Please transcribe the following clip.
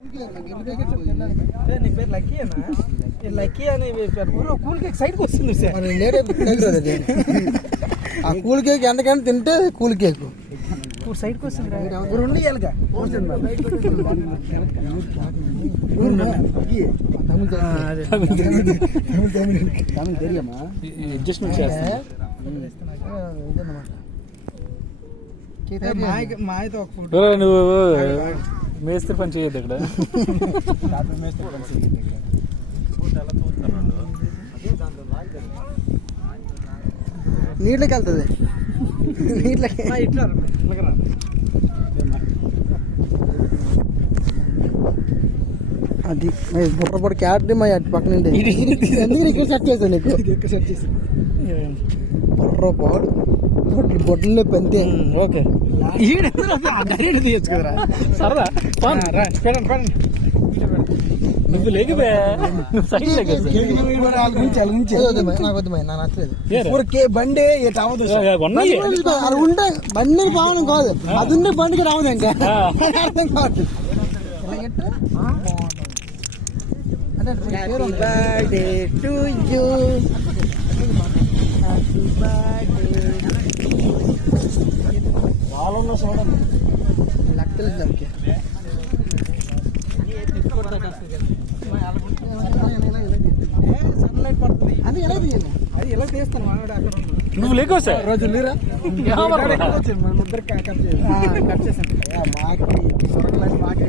నీ పేరు లక్కీనా? లక్కీ అని కూల్ కేక్ సైడ్కి వస్తుంది సార్. ఆ కూల్ కేక్ ఎంతకైనా తింటే కూల్ కేక్ ఇప్పుడు సైడ్కి వస్తుంది. రెండు ఇవ్వాలిగా అడ్జస్ట్మెంట్ చేస్తా. మాయతో ఒక ఫోటో. నువ్వు మేస్త్రి పని చేయొద్దు ఇక్కడ. నీళ్ళకి వెళ్తుంది. నీళ్ళకి అది బుర్రపొడి క్యారెట్ మా అటు పక్కన ఎందుకు సెట్ చేశాను నీకు. బుర్రపాడు బొడ్డలో పెంతే. ఓకే సరదా నువ్వు లేకపోయా బండి ఉంటాయి. బండి బాగుంది కాదు, అది ఉండే బండికి రావదు. ఇంకా అర్థం కాదు. వాళ్ళలో చూడండి నాకు తెలుసు దానికి. సన్లైట్ పడుతుంది. అది ఎలా తీయాలి? అది ఎలా తీస్తాను మామిడి అక్కడ నువ్వు లేకో సార్ రోజు లేరా మన ముద్దరు కట్ చేసాను. మాకి సొరగలని మాకే